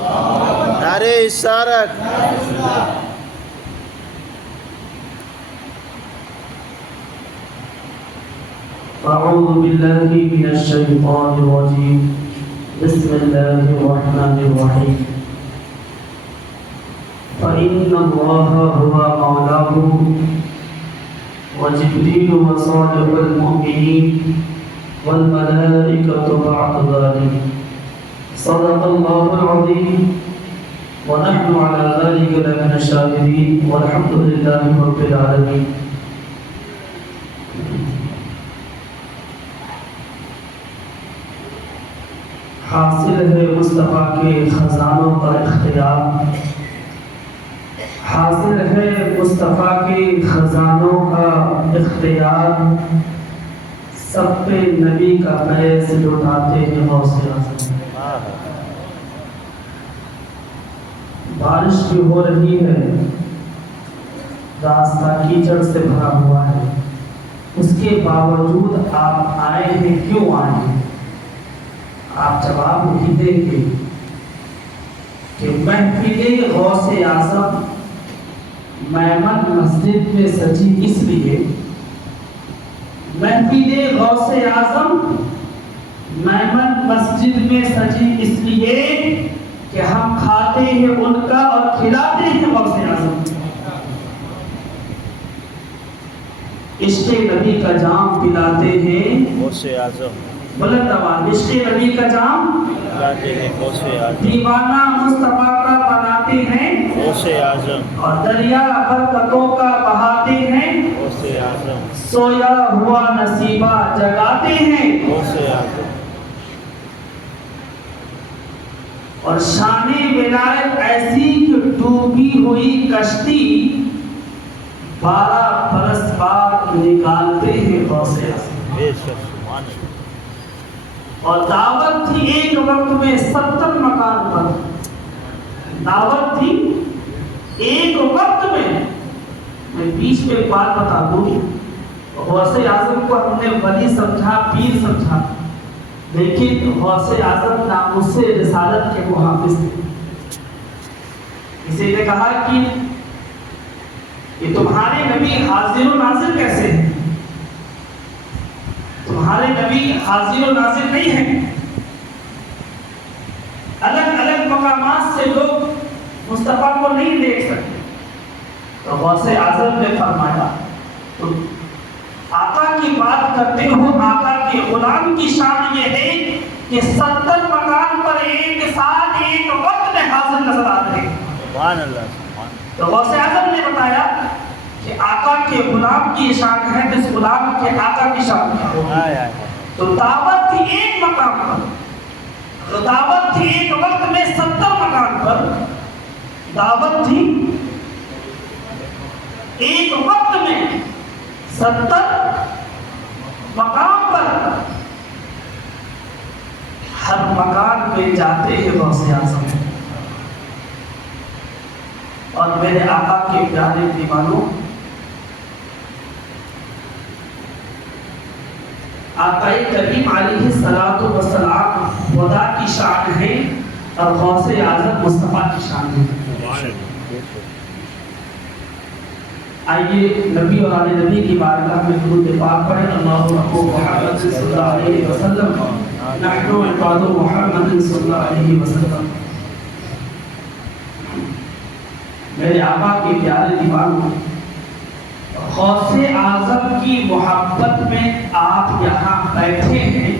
نعرہ رسالت أعوذ بالله من الشيطان الرجيم بسم الله الرحمن الرحيم فإن الله هو مولاكم وجبريل وصالح المؤمنين والملائكة بعد ذلك صدق الله العظيم ونحن على ذلك لمن الشاهدين والحمد لله رب العالمين. حاصل ہے مصطفیٰ کے خزانوں کا اختیار، حاصل ہے مصطفیٰ کے خزانوں کا اختیار، سب پہ نبی کا فیض لٹاتے ہیں غوث اعظم. بارش بھی ہو رہی ہے، راستہ کیچڑ سے بھرا ہوا ہے، اس کے باوجود آپ آئے ہیں. کیوں آئے ہیں؟ آپ جواب نہیں دیں گے کہ محفل غوث اعظم میمن مسجد میں سجی اس لیے، محفل غوث اعظم میمن مسجد میں سجی اس لیے کہ ہم کھاتے ہیں ان کا اور کھلاتے ہیں غوث اعظم. عشق نبی کا جام پلاتے ہیں غوث اعظم، بلند آواز، عشق نبی کا جام پلاتے ہیں غوث اعظم، دیوانہ مصطفیٰ کا بناتے ہیں غوث اعظم، اور دریا برکتوں کا بہاتے ہیں، غوث اعظم، سویا ہوا نصیبہ جگاتے ہیں. غوث اعظم، اور شان ولایت ایسی کہ ڈوبی ہوئی کشتی 12 برس بعد نکالتے ہیں غوث اعظم. بے شک سبحان اللہ. اور دعوت تھی ایک وقت میں 70 مکان پر، دعوت تھی ایک وقت میں بیچ میں ایک بات بتا دوں، غوث اعظم کو ہم نے ولی سمجھا، پیر سمجھا، لیکن غوث اعظم ناموس رسالت کے محافظ تھے. کسی نے کہا کہ یہ تمہارے نبی حاضر و ناظر کیسے ہیں؟ تمہارے نبی حاضر و ناظر نہیں ہیں. الگ الگ مقامات سے لوگ مصطفیٰ کو نہیں دیکھ سکتے. تو غوث اعظم نے فرمایا تم آقا کی بات کرتے ہو، آقا کے غلام کی شان یہ ہے کہ 70 مکان پر ایک ساتھ ایک وقت میں حاضر نظر آتے ہیں. سبحان اللہ سبحان. تو غوث اعظم نے بتایا کہ آقا کے غلام کی شان ہے، جس غلام کے آقا کی شان ہے. تو دعوت تھی ایک مقام پر، تو دعوت تھی ایک وقت میں 70 مکان پر، دعوت تھی ایک وقت میں 70 مقام پر. ہر مکان پہ جاتے ہیں غوث اعظم. اور میرے آقا کے پیارے دیوانوں، آقا کریم علیہ الصلوۃ والسلام خدا کی شان ہے اور غوث اعظم مصطفیٰ کی شان ہے. آئیے نبی اور آل نبی کی بارگاہ میں درود پاک پڑھیں. اللہم محمد صلی اللہ علیہ وسلم، نحن عباد محمد صلی اللہ علیہ وسلم. میرے آقا کے پیارے دیوانوں، غوث اعظم کی محبت میں آپ یہاں بیٹھے ہیں،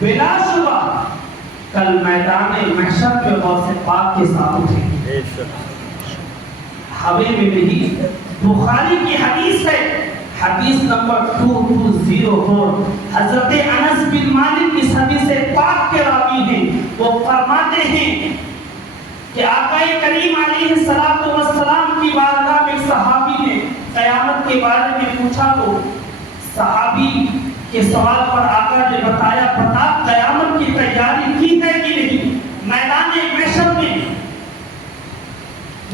بلا شبہ کل میدان محشر پہ غوث پاک کے ساتھ اٹھیں گے. ہمیں میں نہیں، بخاری کی حدیث ہے، حدیث نمبر 2204، حضرت انس بن مالک اس حدیث پاک کے راوی ہیں. وہ فرماتے ہیں کہ آقا کریم علیہ السلام کی بارگاہ میں صحابی نے قیامت کے بارے میں پوچھا تو صحابی کے سوال پر آقا نے بتایا، بتا قیامت کی تیاری کی ہے کہ نہیں؟ میدان محشر میں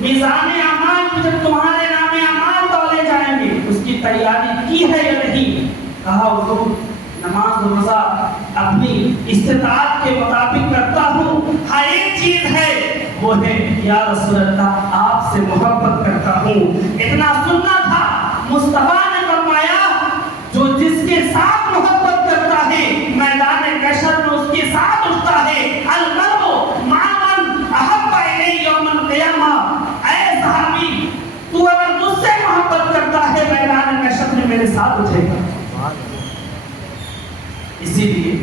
میزان اعمال میں جب تمہارے نام اعمال تولے جائیں گے، اس کی تیاری کی ہے یا نہیں؟ کہا حضور نماز و روزہ اپنی استطاعت کے مطابق کرتا ہوں. ہائے وہ ہے یا رسول اللہ آپ سے محبت کرتا ہوں. اتنا سننا تھا. مصطفیٰ نے فرمایا جو جس کے ساتھ محبت کرتا ہے میدان حشر میں اس کے ساتھ اٹھتا ہے. المرء مع من احب الیہ یوم القیامہ. اے صحابی تو اگر مجھ سے محبت کرتا ہے میدان حشر میں میرے ساتھ اٹھے گا. اسی لیے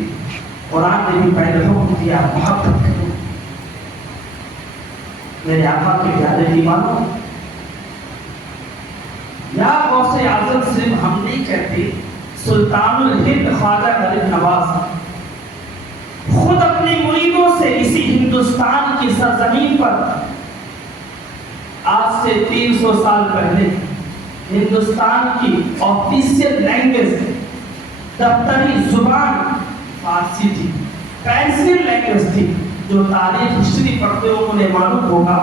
قرآن نے بھی پہلے حکم دیا محبت کرو. میرے آقا کے پیارے ایمانوں یا غوث اعظم صرف ہم نہیں کہتے. سلطان الہند خواجہ غریب نواز خود اپنے مریدوں سے اسی ہندوستان کی سرزمین پر آج سے 300 سال پہلے ہندوستان کی آفیشیل لینگویج دفتری زبان فارسی تھی. پینسل لینگویج تھی. جو تاریخ ہسٹری پڑھتے ہو انہیں معلوم ہوگا.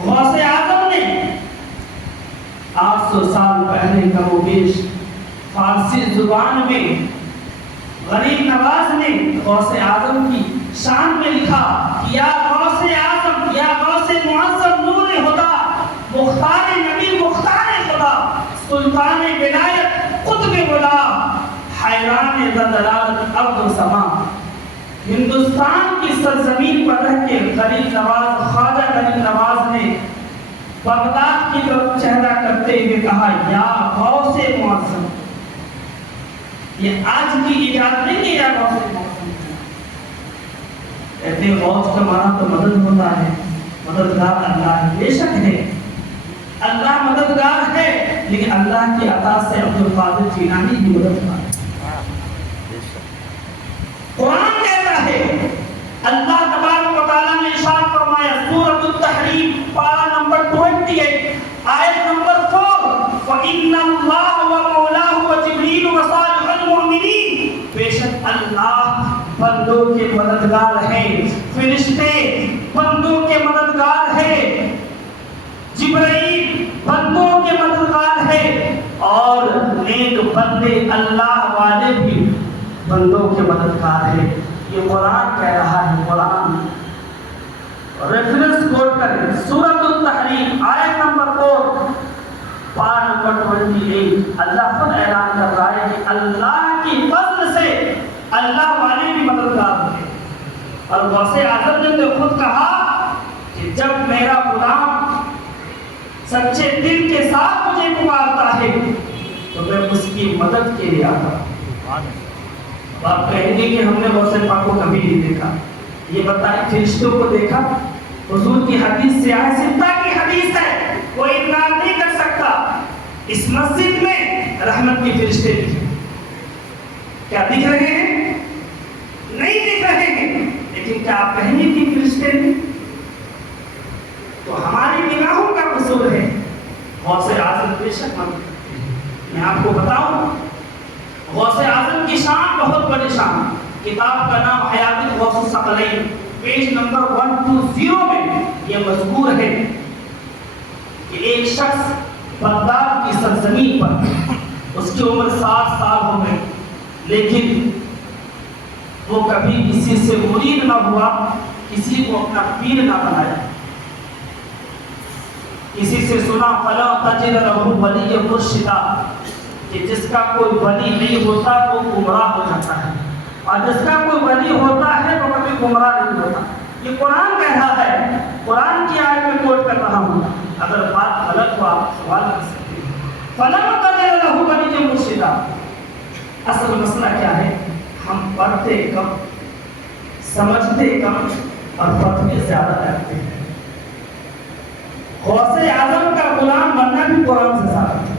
غوث اعظم نے 800 سال پہلے کم و بیش فارسی زبان میں غریب نواز نے غوث اعظم کی شان میں لکھا کہ یا غوث اعظم یا غوث معظم نور خدا مختار نبی مختار خدا سلطان ولایت قطب ولا حیران دلالت عبد سما. ہندوستان کی سرزمین پر رہ کے غریب نواز خواجہ غریب نواز نے بغداد کی طرف چہرہ کرتے ہوئے کہا یا غوث معظم. یہ آج کی ایجاد نہیں ہے. یا غوث معظم کہتے غوث کا معنی تو مدد ہوتا ہے. مددگار اللہ بے شک ہے. اللہ مددگار ہے لیکن اللہ کی عطا سے عبد القادر جیلانی بھی مددگار ہے. قرآن کہتا ہے اللہ تبارک و تعالیٰ نے ارشاد فرمایا سورۃ التحریم پارہ نمبر 28 آیت نمبر 4 فَإِنَّ اللَّهَ وَمَوْلَاهُ وَجِبْرِيلُ وَصَالِحُ الْمُؤْمِنِينَ. بے شک اللہ بندوں کے مددگار ہے. فرشتے بندوں کے مددگار ہے. جبرائیل بندوں کے مددگار ہے. اور نیک بندے اللہ والے بھی بندوں کے مددگار ہے. یہ قرآن کہہ رہا ہے. قرآن ریفرنس کوٹ کریں سورۃ التحریم آیت نمبر 4 پارہ نمبر 28. اللہ خود اعلان کر رہا ہے کہ اللہ کی فضل سے اللہ والے بھی مددگار ہیں. اور غوث اعظم نے تو خود کہا کہ جب میرا غلام سچے دل کے ساتھ مجھے پکارتا ہے تو میں اس کی مدد کے لیے آتا ہوں. آپ کہیں گے کہ ہم نے غوث پاک کو کبھی نہیں دیکھا. یہ بتائیں فرشتوں کو دیکھا. حضور کی حدیث سے آئے ستہ کی حدیث ہے کوئی انکار نہیں کر سکتا. اس مسجد میں رحمت کی فرشتے دکھے. کیا دکھ رہے ہیں؟ نہیں دکھ رہے ہیں. لیکن کیا آپ کہیں گے کہ فرشتے نہیں؟ تو ہماری نگاہوں کا قصور ہے. غوث اعظم بے شک میں آپ کو بتاؤں غوث اعظم کی شان بہت بڑی شان. کتاب کا نام حیات غوث الثقلین پیج نمبر 120 میں یہ مذکور ہے کہ ایک شخص بغداد کی سرزمین پر اس کی عمر 60 سال ہو گئی لیکن وہ کبھی کسی سے مرید نہ ہوا, کسی کو اپنا پیر نہ بنایا. کسی سے سنا فلا تجد له ولی مرشدا کہ جس کا کوئی ولی نہیں ہوتا وہ گمراہ ہو جاتا ہے اور جس کا کوئی ولی ہوتا ہے وہ کبھی گمراہ نہیں ہوتا. یہ قرآن کہہ رہا ہے. قرآن کی آیت میں کوٹ کر رہا ہوں. اگر بات غلط ہو آپ سوال کر سکتے ہیں. فلا تجد له ولی مرشدا. اصل مسئلہ کیا ہے؟ ہم پڑھتے کم, سمجھتے کم اور پڑھتے زیادہ کرتے ہیں. غوث اعظم کا غلام بننا بھی قرآن سے ثابت ہے.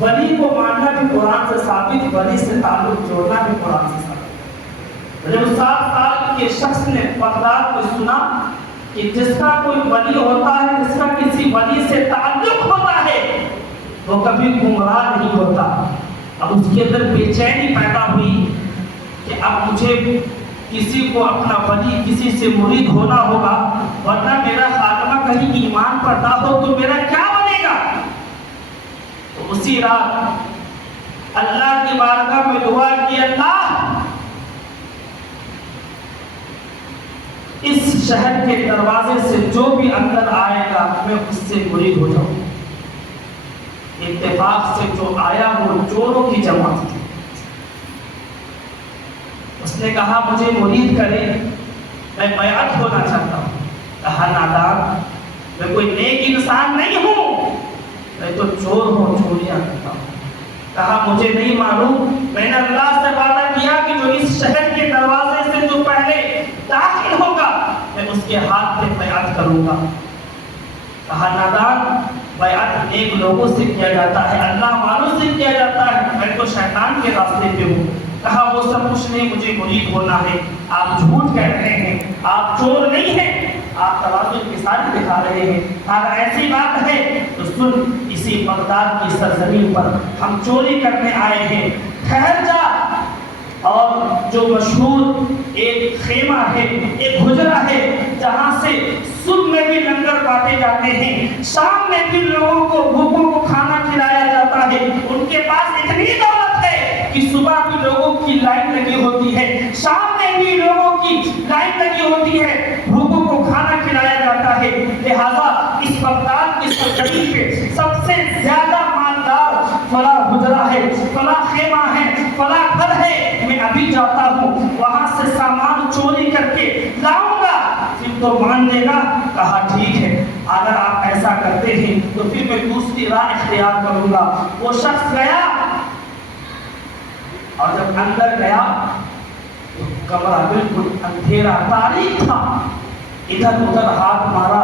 ولی کو ماننا بھی قرآن سے ثابت. ولی سے تعلق جوڑنا بھی قرآن سے ثابت. جب 60 سال کے شخص نے بغداد کو سنا کہ جس کا کوئی ولی ہوتا ہے, جس کا کسی ولی سے تعلق ہوتا ہے, وہ کبھی گمراہ نہیں ہوتا. اب اس کے اندر بے چینی پیدا ہوئی کہ اب مجھے کسی کو اپنا ولی, کسی سے مرید ہونا ہوگا, ورنہ میرا خاتمہ کہیں ایمان پر نہ ہو تو میرا کیا بنے گا. تو اسی رات اللہ کی بارگاہ میں دعا کی, اللہ اس شہر کے دروازے سے جو بھی اندر آئے گا میں اس سے مرید ہو جاؤں. اتفاق سے جو آیا وہ چوروں کی جماعت تھی. اس نے کہا مجھے مرید کرے، میں بیعت ہونا چاہتا ہوں. کہا نادان، میں کوئی نیک انسان نہیں ہوں، میں تو چور ہوں، چوریاں کرتا ہوں. کہا مجھے نہیں معلوم، میں نے اللہ سے وعدہ کیا کہ جو اس شہر کے دروازے سے جو پہلے داخل ہوگا میں اس کے ہاتھ پہ بیعت کروں گا. کہا نادان، بیعت نیک لوگوں سے کیا جاتا ہے، اللہ والوں سے کیا جاتا ہے، میں تو شیطان کے راستے پہ ہوں. کہا وہ سب کچھ نہیں، مجھے مرید ہونا ہے. آپ جھوٹ کہہ رہے ہیں، آپ چور نہیں ہیں، آپ تواضع کی مثال دکھا رہے ہیں. اگر ایسی بات ہے تو سن، اسی بغداد کی سرزمین پر ہم چوری کرنے آئے ہیں، ٹھہر جا. اور جو مشہور ایک خیمہ ہے، ایک حجرہ ہے جہاں سے صبح میں بھی لنگر بانٹے جاتے ہیں، شام میں بھی لوگوں کو بھوکوں کو کھانا کھلایا جاتا ہے. ان کے پاس اتنی دولت ہے کہ صبح بھی لوگوں کی لائن لگی ہوتی ہے، شام میں بھی لوگوں کی لائن لگی ہوتی ہے، بھوکوں کو کھانا کھلایا جاتا ہے. لہذا اس بغداد کی سرزمین پہ سب سے زیادہ مالدار فلاں حجرہ ہے، فلاں خیمہ ہے، فلاں گھر ہے، میں ابھی جاتا ہوں، وہاں سے سامان چوری کر کے لاؤں گا، پھر تو مان لے گا. کہا ٹھیک ہے، اگر آپ ایسا کرتے ہیں تو پھر میں دوسری راہ اختیار کروں گا. وہ شخص گیا، اور جب اندر گیا تو کمرہ بالکل اندھیرا تاریک تھا. ادھر ادھر ہاتھ مارا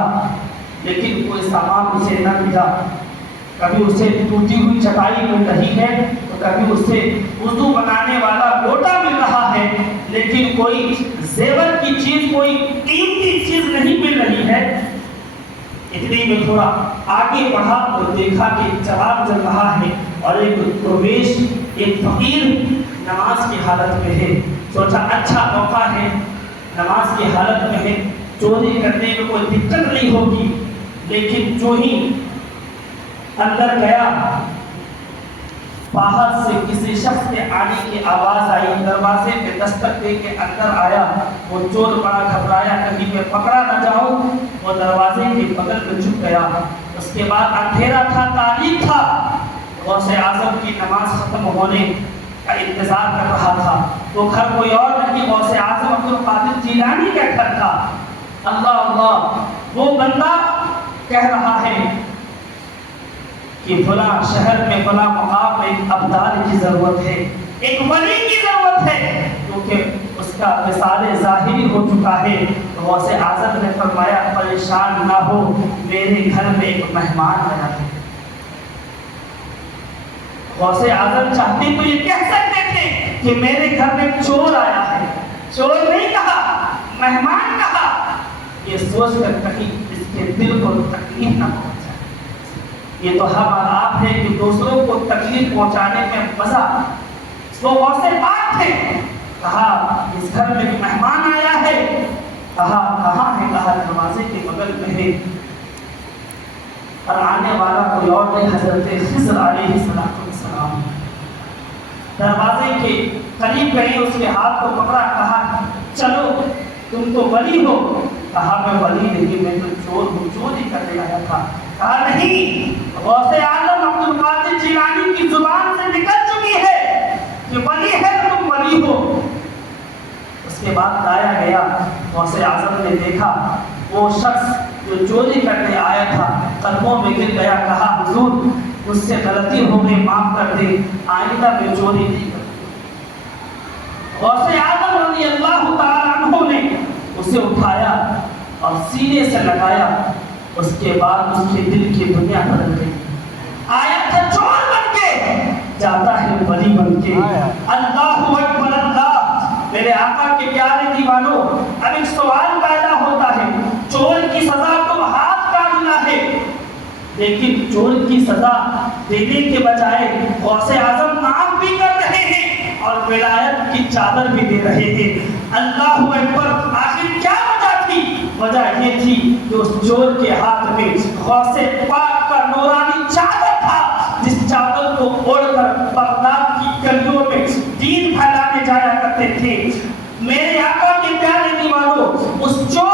لیکن کوئی سامان اسے نہ ملا. کبھی اسے ٹوٹی ہوئی چٹائی مل رہی ہے تو کبھی اسے وضو بنانے والا لوٹا مل رہا ہے، لیکن کوئی زیور کی چیز، کوئی قیمتی چیز نہیں مل رہی ہے. اتنے میں تھوڑا آگے بڑھا تو دیکھا کہ چراغ جل رہا ہے اور ایک درویش، ایک فقیر نماز کی حالت میں ہے. سوچا اچھا موقع ہے، نماز کی حالت میں ہے، چوری کرنے میں کوئی دقت نہیں ہوگی. لیکن جو ہی اندر گیا، باہر سے کسی شخص کے آنے کی آواز آئی. دروازے پہ دستک دے کے اندر آیا. وہ چور بڑا گھبرایا کہیں میں پکڑا نہ جاؤں، وہ دروازے کے بغل میں چھپ گیا. اس کے بعد اندھیرا تھا، تاریک تھا. غوث اعظم کی نماز ختم ہونے کا انتظار کر رہا تھا. وہ گھر کوئی اور نہیں، غوث اعظم عبد القادر جیلانی کا گھر تھا. اللہ اللہ، وہ بندہ کہہ رہا ہے کہ فلاں شہر میں فلاں مقام میں ایک ابدال کی ضرورت ہے، ایک ولی کی ضرورت ہے، کیونکہ اس کا وصال ظاہری ہو چکا ہے. غوث اعظم نے فرمایا پریشان نہ ہو، میرے گھر میں ایک مہمان آیا ہے. غوث اعظم چاہتے تو یہ کہہ سکتے تھے کہ میرے گھر میں چور آیا ہے، چور نہیں کہا، مہمان کہا. یہ سوچ کر کہیں اس کے دل کو تکلیف نہ پہنچے. یہ تو ہم اور آپ ہیں کہ دوسروں کو تکلیف پہنچانے میں مزہ. وہ غوث پاک تھے. کہا اس گھر میں ایک مہمان آیا ہے. کہا کہاں ہے؟ کہا دروازے کے بغل میں ہے. اور آنے والا کوئی اور نہیں، حضرت خضر علیہ السلام. دروازے کے قریب گئے، اس کے ہاتھ کو پکڑا، کہا چلو تم تو ولی ہو. کہا میں ولی نہیں، میں تو چور ہوں، چوری کرنے آیا تھا. کہا نہیں، غوث اعظم عبد القادر جیلانی کی زبان سے نکل چکی ہے کہ ولی ہے تو تم ولی ہو. اس کے بعد لایا گیا. غوث اعظم نے دیکھا وہ شخص جو چوری کرنے آیا تھا قدموں میں گر گیا. کہا حضور مجھ سے غلطی ہو گئی، معاف کر دے، آئندہ میں چوری نہیں کروں. غوث اعظم رضی اللہ تعالیٰ عنہ نے اسے اٹھایا اور سینے سے لگایا. اس کے بعد اس کے دل کی دنیا بدل گئی. آیا تھا چور بن کے، جاتا ہے ولی بن کے. اللہ اکبر اللہ. میرے آقا کے پیارے دیوانوں، اب ایک سوال پیدا ہوتا ہے. چور کی سزا تو ہاتھ کاٹنا ہے، لیکن چور کی سزا دینے کے بجائے غوث اعظم معاف بھی کر رہے ہیں اور ولایت کی چادر بھی دے رہے ہیں. اللہ اکبر. آخر کیا وجہ تھی؟ وجہ یہ تھی کہ اس چور کے ہاتھ میں غوث پاک کا نورانی چادر تھا، جس چادر کو اوڑھ کر بغداد کی گلیوں میں دین پھیلانے جایا کرتے تھے. میرے آقا کے پیارے دیوانوں، اس چور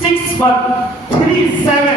6137।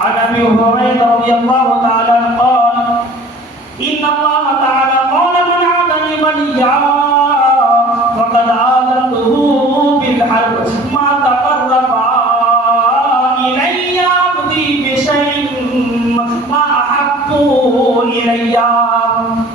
عن ابي هريره رضي الله تعالى قال ان الله تعالى قال من عاد لي وليا فقد آذنته بالحرب ما تقرب الي عبدي بشيء ما احب الي.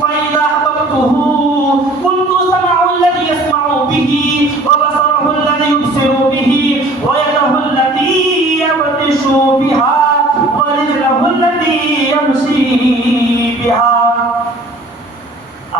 فإذا أحببته كنت سمعه الذي يسمع به وبصره الذي يبصر به ويده التي يبطش بها ورجله التي يمشي بها.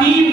3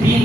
3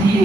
3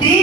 3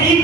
3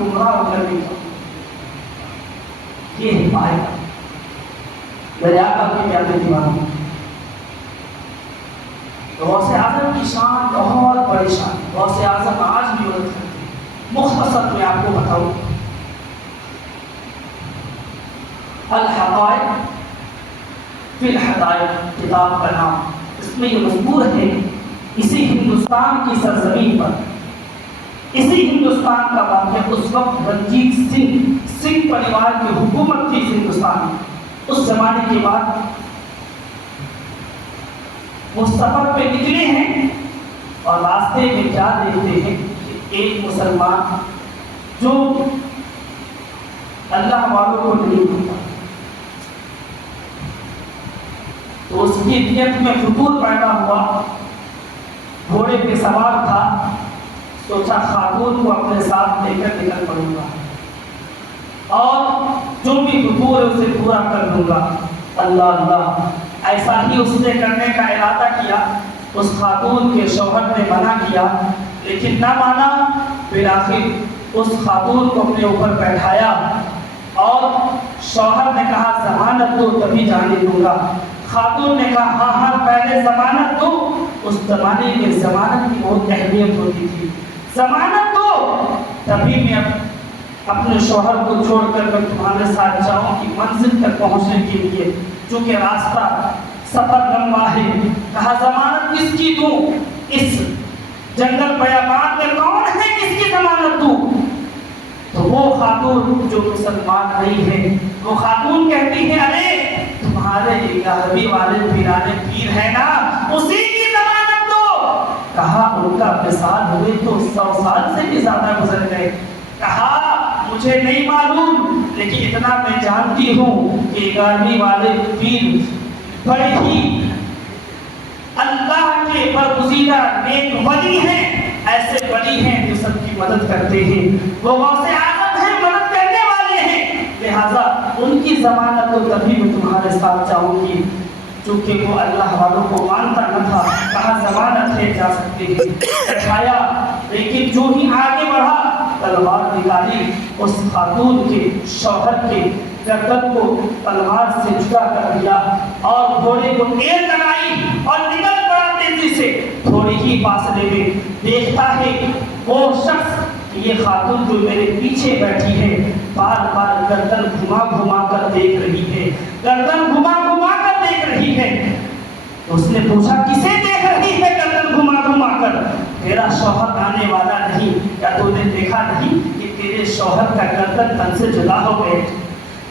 گمراہ ہو کر نہیں جاؤں. یہ ہے فائدہ میرے آقا کی پیارے دیوانوں. غوث اعظم کی شان بہت بڑی شان. غوث اعظم آج بھی عزت کرتے ہیں. مختصر میں آپ کو بتاؤں الحقائق فی الحقائق کتاب کا نام. اس میں یہ مذکور ہے اسی ہندوستان کی سرزمین پر اسی ہندوستان کا واقعہ. اس وقت رنجیت سنگھ پریوار کی حکومت تھی ہندوستان میں. اس زمانے کے بعد وہ سفر پہ نکلے ہیں اور راستے میں کیا دیکھتے ہیں کہ ایک مسلمان جو اللہ والوں کو نہیں ہوتا تو اس کی نیت میں فطور پیدا ہوا. گھوڑے پہ سوار تھا, سوچا خاتون کو اپنے ساتھ لے کر نکل پڑوں گا اور جو بھی فطور ہے اسے پورا کر دوں گا. اللہ اللہ, ایسا ہی اس نے کرنے کا ارادہ کیا. اس خاتون کے شوہر نے منع کیا لیکن نہ مانا. بالآخر اس خاتون کو اپنے اوپر بیٹھایا اور شوہر نے کہا ضمانت دو تبھی جانے دوں گا. خاتون نے کہا ہاں ہاں پہلے ضمانت دو. اس زمانے میں ضمانت کی بہت اہمیت ہوتی تھی. ضمانت دو تبھی میں اپنے شوہر کو چھوڑ کر میں تمہارے ساتھ جاؤں کہ منزل تک پہنچنے کے لیے, چونکہ راستہ سفر لمبا ہے. کہا ضمانت کس کی دوں؟ اس جنگل بیابان میں کون ہے کس کی ضمانت دوں؟ تو وہ خاتون جو مسلمان نہیں ہے وہ خاتون کہتی ہے ارے تمہارے 11ویں والے پیرانے پیر ہے نا, اسی کی ضمانت دو. کہا ان کا وصال ہوئے تو 100 سال سے بھی زیادہ گزر گئے. کہا مجھے نہیں معلوم لیکن اتنا میں جانتی ہوں کہ 11ویں والے پیر بڑے ہی اللہ کے برگزیدہ نیک ولی ہیں. ایسے ولی ہیں جو سب کی مدد کرتے ہیں. وہ غوث اعظم ہیں, مدد کرنے والے ہیں. لہذا ان کی ضمانت تو تبھی میں تمہارے ساتھ جاؤں گی. چونکہ وہ اللہ والوں کو مانتا نہ تھا. کہا ضمانت ہے جا سکتے ہیں. اٹھایا لیکن جو ہی آگے بڑھا تلوار نکالی. اس خاتون کے شوہر کے گردن کو تلوار سے جدا کر دیا اور گھوڑے کو تیر لگائی اور نکل پڑا تیزی سے. تھوڑی ہی فاصلے میں دیکھتا ہے وہ شخص یہ خاتون جو میرے پیچھے بیٹھی ہے بار بار گردن گھما گھما کر دیکھ رہی ہے, گردن گھما گھما کر دیکھ رہی ہے. اس نے پوچھا کسے دیکھ رہی ہے گردن گھما گھما کر؟ تیرا شوہر آنے والا نہیں, کیا تو نے دیکھا نہیں کہ تیرے شوہر کا گردن تن سے جدا ہو گئے؟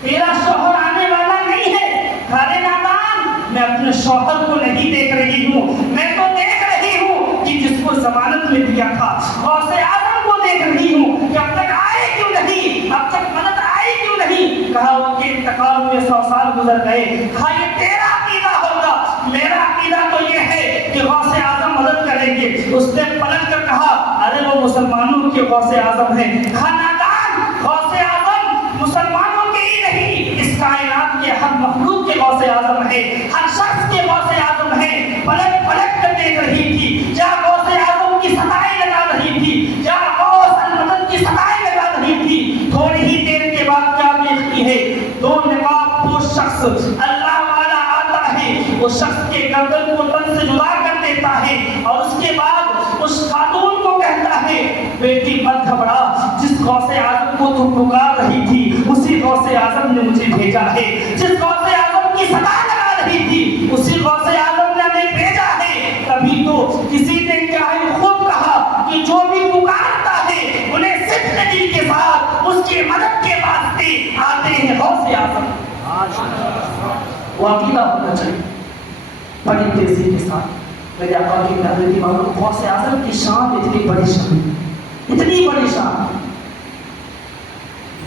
تیرا شوہر آنے والا نہیں ہے. خالے نادان, میں اپنے شوہر کو نہیں دیکھ رہی ہوں, میں تو دیکھ رہی ہوں کہ جس کو ضمانت میں دیا تھا غوث اعظم کو دیکھ رہی ہوں کہ اب تک آئے کیوں نہیں, اب تک مدد آئی کیوں نہیں. کہا ان کے انتقال میں 100 سال گزر گئے. کہا یہ تیرا عقیدہ ہوگا, میرا عقیدہ تو یہ ہے کہ غوث اعظم مدد کریں گے. اس نے پلٹ کر کہا ارے وہ مسلمانوں کے غوث اعظم ہیں. کہا نادان, غوث اعظم مسلمانوں کے ہی نہیں, اس کائنات کے ہر مخلوق کے غوث اعظم ہے, ہر شخص کے غوث اعظم ہے. پلٹ پلٹ کر دیکھ رہی تھی, جا غوث اعظم کی ستائیں لگا رہی تھی, جا غوث المدد کی ستائیں لگا رہی تھی. تھوڑی ہی دیر کے بعد کیا دیکھتی ہے, 2 نقاب پوش شخص اللہ والا آتا ہے. اس شخص کے گردن کو تن سے جدا کر دیتا ہے اور اس کے بعد اس خاتون کو کہتا ہے بیٹی مت گھبرا, جس غوث اعظم کو تم پکار رہی تھی اسی غوث اعظم نے مجھے بھیجا ہے. جس غوث اعظم کی صدا لگا رہی تھی اسی غوث اعظم نے ہمیں بھیجا ہے. کبھی تو کسی نے کیا ہے خوب کہا کہ جو بھی پکارتا ہے انہیں صدق دل کے ساتھ اس کی مدد کے واسطے آتے ہیں غوث اعظم. وہ عقیدہ ہونا چاہیے بڑی تیزی کے ساتھ. میرے آقا کی پیارے دیوانوں, غوث اعظم کی شان اتنی بڑی شان, اتنی بڑی شان,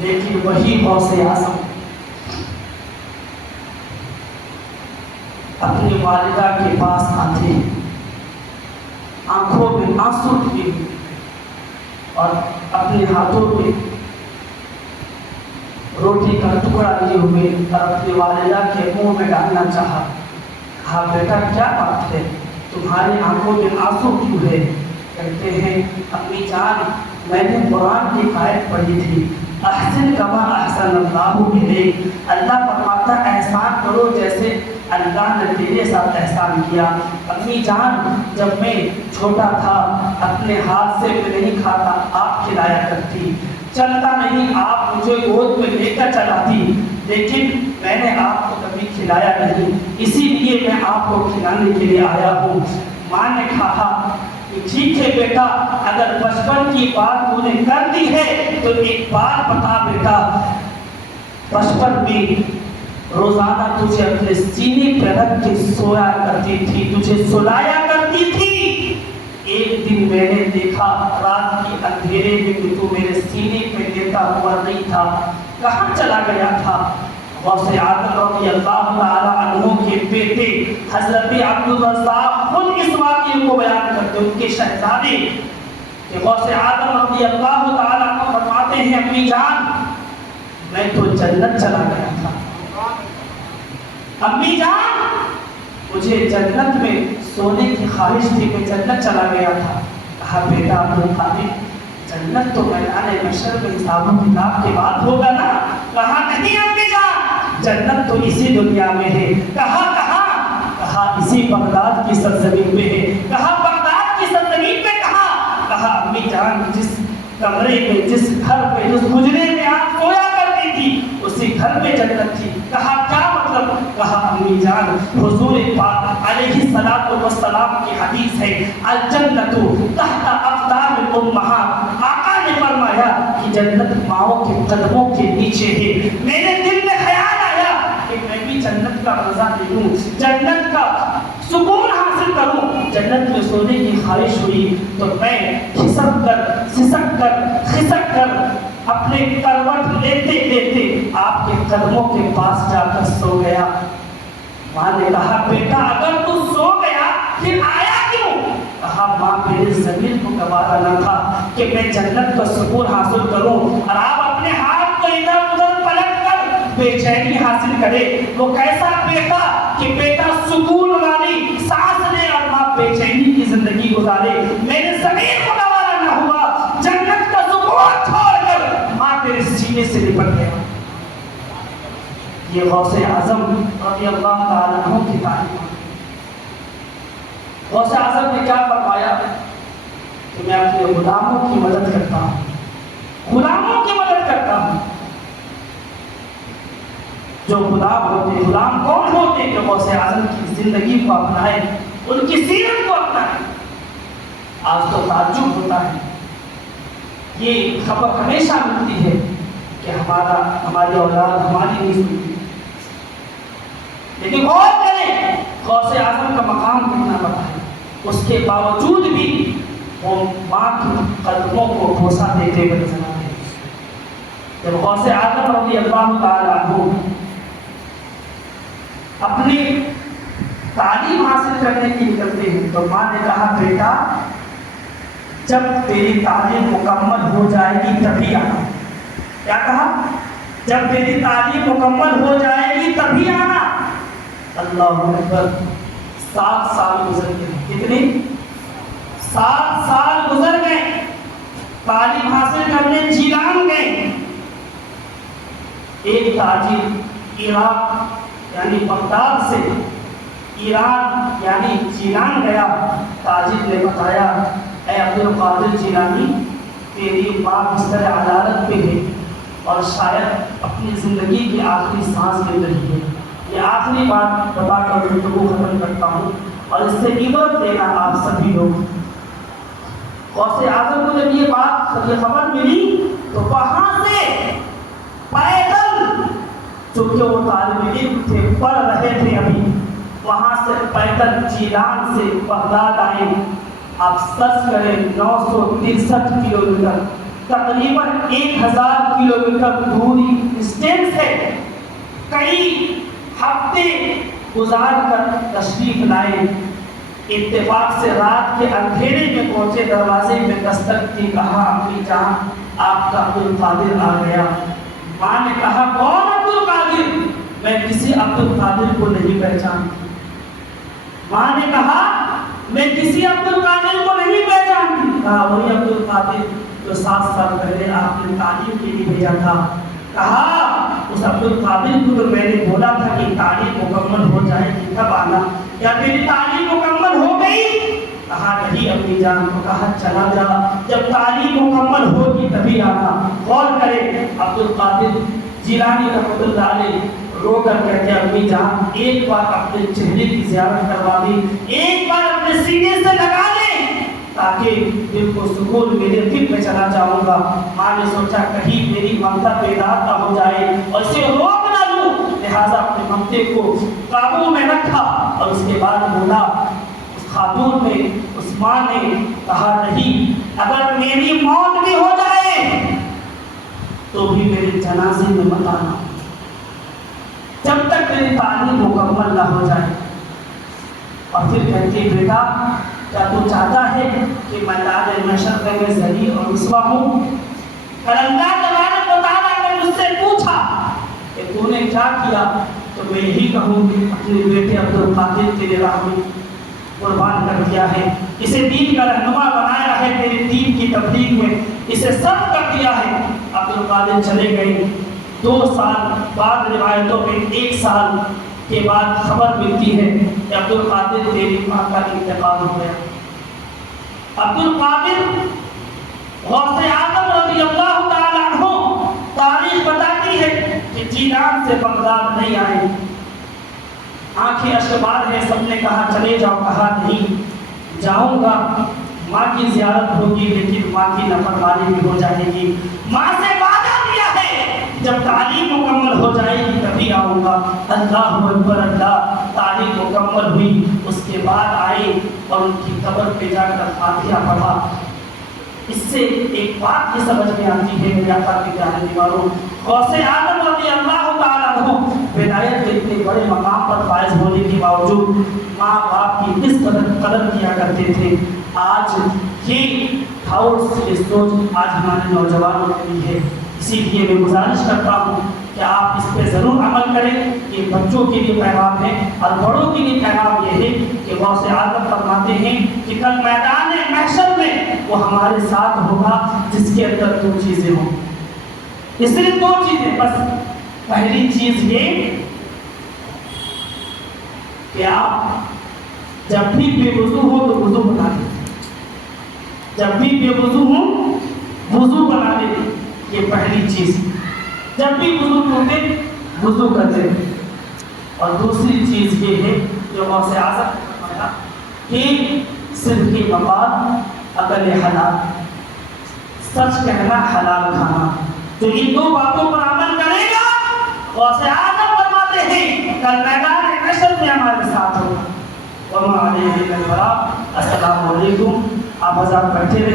لیکن وہی غوث اعظم اپنی والدہ کے پاس آتے ہیں, آنکھوں میں آنسو لیے اور اپنے ہاتھوں میں روٹی کا ٹکڑا لیے ہوئے اور اپنی والدہ کے منہ میں ڈالنا چاہا. کہا بیٹا کیا بات ہے, تمہارے آنکھوں میں آنسو کیوں ہے؟ کہتے ہیں امی جان میں نے قرآن کی آیت پڑھی تھی احسن کما احسن اللہ الیک، اللہ فرماتا احسان کرو جیسے اللہ نے تیرے ساتھ احسان کیا۔ امی جان جب میں چھوٹا تھا اپنے ہاتھ سے میں نہیں کھاتا، آپ کھلایا کرتی، چلتا نہیں آپ مجھے گود میں لے کر چلاتی، لیکن میں نے آپ کو کبھی کھلایا نہیں، اسی لیے میں آپ کو کھلانے کے لیے آیا ہوں۔ ماں نے کہا کہ ٹھیک ہے بیٹا، اگر بچپن کی بات تو نے کر دی ہے تو ایک بات بتا بیٹا، بچپن میں روزانہ تجھے اپنے سینے پہ رکھ کے سویا کرتی تھی، تجھے سلایا کرتی تھی، ایک دن میں نے دیکھا رات کے اندھیرے میں کہ تو میرے سینے پہ لیٹا ہوا نہیں تھا، کہاں چلا گیا تھا؟ غوث اعظم رضی اللہ تعالی عنہ کے بیٹے حضرت عبدالرزاق خود اس واقعے کو بیان کرتے ان کے شہزادے کہ غوث اعظم رضی اللہ تعالی عنہ فرماتے ہیں امی جان میں تو جنت چلا گیا تھا، امی جان مجھے جنت میں سونے کی خواہش تھی، میں جنت چلا گیا تھا۔ کہا بیٹا عبدالقادر جنت تو میدان محشر میں حساب و کتاب کے بعد ہوگا نا؟ کہا نہیں امی جان جنت تو اسی دنیا میں ہے۔ کہا کہاں؟ کہا اسی بغداد کی سرزمین میں ہے۔ کہا بغداد کی سرزمین میں کہاں؟ کہا امی جان جس کمرے میں، جس گھر پہ، جس حجرے میں آپ سویا کرتی تھی اسی گھر میں جنت تھی۔ کہا کیا مطلب؟ کہا امی جان حضور پاک علیہ الصلوۃ والسلام کی حدیث ہے الجنت تحت اقدام الامہات، آقا نے فرمایا کہ جنت ماؤں کے قدموں کے نیچے ہے۔ میرے دل میں خیال آیا کہ میں بھی جنت کا مزہ لوں، جنت کا سکون حاصل کروں، جنت میں سونے کی خواہش ہوئی تو میں کھسک کر سسک کر خسک کر اپنے کروٹ لیتے لیتے آپ کے قدموں کے پاس جا کر سو گیا۔ ماں نے کہا بیٹا اگر تو سو گیا پھر آیا کیوں؟ کہا ماں میرے ضمیر کو گوارا نہ تھا کہ میں جنت کا سکون حاصل کروں اور آپ اپنے ہاتھ کو ادھر ادھر پلٹ کر بے چینی حاصل کرے۔ وہ کیسا بیٹا کہ بیٹا سکون والی سانس لے اور ماں بے چینی کی زندگی گزارے۔ میرے ضمیر کو گوارا نہ ہوا، جنت کا سکون چھوڑ کر ماں میرے سینے سے لپٹ گیا۔ یہ غوث اعظم رضی اللہ تعالیٰ عنہ کی تعریف ہے۔ غوث اعظم نے کیا فرمایا کہ میں اپنے غلاموں کی مدد کرتا ہوں، غلاموں کی مدد کرتا ہوں۔ جو غلام ہوتے، غلام کون ہوتے کہ غوث اعظم کی زندگی کو اپنائے، ان کی سیرت کو اپنائے۔ آج تو تعجب ہوتا ہے، یہ خبر ہمیشہ ملتی ہے کہ ہماری اولاد ہماری نہیں سنتی، لیکن غور کریں غوث اعظم کا مقام کتنا بڑا ہے، اس کے باوجود بھی وہ ماں کے قدموں کو بوسہ دیتے ہوئے نظر آتے ہیں۔ جب غوث اعظم رضی اللہ تعالیٰ عنہ اپنی تعلیم حاصل کرنے کی نکلتے ہیں تو ماں نے کہا بیٹا جب تیری تعلیم مکمل ہو جائے گی تبھی آنا۔ کیا کہا؟ جب تیری تعلیم مکمل ہو جائے گی تبھی آنا۔ اللہ اکبر، 7 سال گزر گئے۔ کتنے؟ 7 سال گزر گئے، تعلیم حاصل کرنے جیلان گئے۔ ایک تاجر عراق یعنی بغداد سے ایران یعنی جیلان گیا، تاجر نے بتایا اے عبدالقادر جیلانی تیری ماں بستر عدالت پہ ہے اور شاید اپنی زندگی کی آخری سانس لے رہی ہے، یہ آخری بات بتا کر گفتگو ختم کرتا ہوں اور اس سے عبرت دینا آپ سبھی لوگ۔ غوث اعظم کو جب یہ بات یہ خبر ملی تو وہاں سے پیدل، چونکہ وہ طالب علم تھے پڑھ رہے تھے ابھی، وہاں سے پیدل جیلان سے بغداد آئے۔ آپ سرچ کریں 963 کلومیٹر، تقریباً 1000 کلومیٹر دوری ڈسٹینس ہے۔ کئی ہفتے گزار کر تشریف لائے، اتفاق سے رات کے اندھیرے میں پہنچے، دروازے میں دستک کی، کہا امی جان آپ کا عبدالقادر آ گیا۔ ماں نے کہا کون عبدالقادر؟ میں کسی عبدالقادر کو نہیں پہچانتی۔ ماں نے کہا میں کسی عبدالقادر کو نہیں پہچانتی۔ کہا وہی عبد القادر جو 7 سال پہلے آپ نے تعلیم کے لیے بھیجا تھا. کہا اس عبد القادر کو تو میں نے بولا تھا کہ تعلیم مکمل ہو جائے گی تب آنا، کیا میری تعلیم مکمل ہو گئی؟ کہا نہیں اپنی جان کو. کہا چلا جا، جب تعلیم مکمل ہوگی تبھی آنا. غور کرے عبد القادر جیلانی رحمۃ اللہ علیہ رو کر کہتے ہیں امی جان ایک بار اپنے چہرے کی زیارت کروا دی، ایک بار اپنے سینے سے لگا لیں تاکہ دل کو سکون میرے دل میں چلا جاؤں گا. ماں نے سوچا کہیں میری ممتا بیدار نہ ہو جائے اور اسے روک نہ لوں، لہٰذا اپنے ممتے کو قابو میں رکھا اور اس کے بعد بولا. اس خاتون نے، اس ماں نے کہا نہیں، اگر میری موت بھی ہو جائے تو بھی میرے جنازے میں مت آنا جب تک میری تعلیم مکمل نہ ہو جائے. اور پھر کہتی بیٹا کیا تو چاہتا ہے کہ میدان محشر میں ذلیل اور رسوا ہوں؟ کل اللہ تبارک و تعالیٰ نے مجھ سے پوچھا کہ تو نے کیا کیا تو میں یہی کہوں کہ اپنے بیٹے عبد القادر تیرے راہ میں قربان کر دیا ہے، اسے دین کا رہنما بنایا ہے، تیرے دین کی تبلیغ میں اسے سب کر دیا ہے. عبد القادر چلے گئے. 2 سال بعد روایتوں میں 1 سال کے بعد خبر ملتی ہے کہ عبد القادر تیری ماں کا انتقال ہو گیا. عبد القادر غوث اعظم رضی اللہ تعالیٰ عنہ تاریخ بتاتی ہے کہ جیلان سے بغداد نہیں آئے. آنکھیں اشکبار ہیں، سب نے کہا چلے جاؤ. کہا نہیں جاؤں گا، ماں کی زیارت ہوگی لیکن ماں کی نافرمانی بھی ہو جائے گی. ماں سے وعدہ دیا ہے جب تعلیم مکمل ہو جائے گی تبھی آؤں گا. اللہ اکبر اللہ. تعلیم مکمل ہوئی، اس کے بعد آئے اور ان کی قبر پہ جا کر فاتحہ پڑھا. اس سے ایک بات یہ سمجھ میں آتی ہے میرے آقا کے پیارے دیواروں، غوث اعظم رضی اللہ تعالیٰ عنہ ولایت کے اتنے بڑے مقام پر فائز ہونے کے باوجود ماں باپ کی کس قدر کیا کرتے تھے. آج یہ تھاٹس یہ سوچ آج ہمارے نوجوانوں کے لیے ہے. اسی لیے میں گزارش کرتا ہوں کہ آپ اس پہ ضرور عمل کریں. یہ بچوں کے لیے پیغام ہے اور بڑوں کے لیے پیغام یہ ہے کہ غوث اعظم فرماتے ہیں کہ کل میدان محشر میں وہ ہمارے ساتھ ہوگا جس کے اندر 2 چیزیں ہوں. یہ صرف 2 چیزیں بس. پہلی چیز یہ کہ آپ جب بھی بے وضو ہو تو وضو بنا لیں. جب بھی بے وضو ہو وضو بنا لیں. یہ پہلی چیز. جب بھی وضو ٹوٹے وضو کرتے. اور دوسری چیز یہ ہے جو غوث اعظم نے فرمایا کہ صرف کے مفاد عقل حلال، سچ کہنا، حلال کھانا. جو ان 2 باتوں پر عمل کرے گا غوث اعظم فرماتے ہیں کل میدان محشر میں ہمارے ساتھ ہوگا. وما علیہ الا البلاغ. السلام علیکم. آپ حضرات بیٹھے رہے.